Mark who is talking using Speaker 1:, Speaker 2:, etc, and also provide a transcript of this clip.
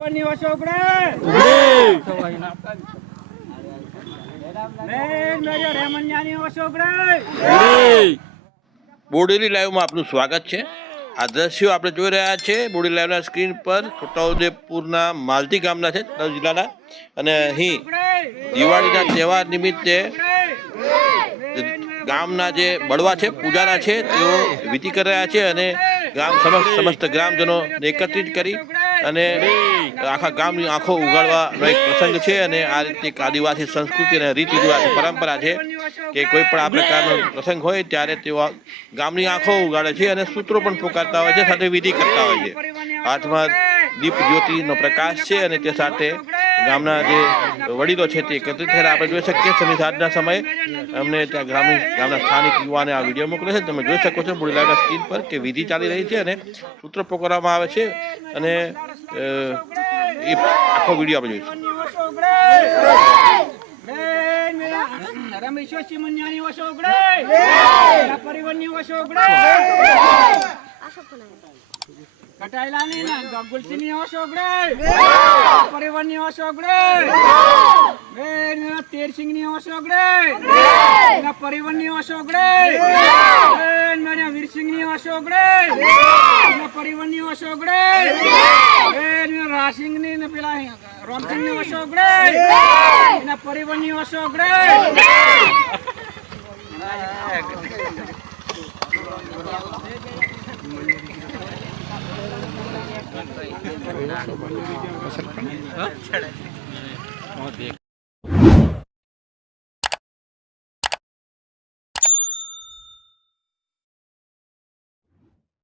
Speaker 1: ની અશોકડે બેન મેજો
Speaker 2: બોડેલી લાઈવમાં આપનું સ્વાગત છે. આ દ્રશ્યો આપણે જોઈ રહ્યા છે. બોડી લાઈવના સ્ક્રીન પર છોટાઉદેપુરના માલતી ગામના છે જિલ્લાના. અને અહીં દિવાળીના તહેવાર નિમિત્તે ગામના જે બળવા છે પૂજારા છે તેઓ વિધિ કરી રહ્યા છે અને ગામ સમસ્ત સમસ્ત ગ્રામજનો એકત્રિત કરી અને આખા ગામની આંખો ઉગાડવાનો એક પ્રસંગ છે અને આ રીતે આદિવાસી સંસ્કૃતિ અને રીત રિવાજ પરંપરા છે કે કોઈ પણ આ પ્રકારનો પ્રસંગ હોય ત્યારે તેઓ ગામની આંખો ઉગાડે છે અને સૂત્રો પણ પોકારતા હોય છે, સાથે વિધિ કરતા હોય છે. હાથમાં દીપ જ્યોતિનો પ્રકાશ છે અને તે સાથે ગામના જે વડીલો છે તે એકત્રિત થયેલા આપણે જોઈ શકીએ છીએ. સાંજના સમયે અમને ત્યાં ગ્રામીણ ગામના સ્થાનિક યુવાને આ વીડિયો મોકલે છે. તમે જોઈ શકો છો મુડીલાના સ્ક્રીન પર કે વિધિ ચાલી રહી છે અને સૂત્રો પોકારવામાં આવે છે અને એ આખો વીડિયો આપણે જોઈશું.
Speaker 1: બેન મેરા રમેશો ચીમન્યાની અશોકડે મેરા પરિવારની અશોકડે કટાઈલાની ના ગુલસીની અશોકડે પરિવારની અશોકડે બેન મેરા તેરસિંગની અશોકડે મેરા પરિવારની અશોકડે બેન મેરા વીરસિંગની અશોકડે મેરા પરિવારની અશોકડે બેન મેરા રાસિંગની ને પેલા અશોકડે એના પરિવારની અશોકડે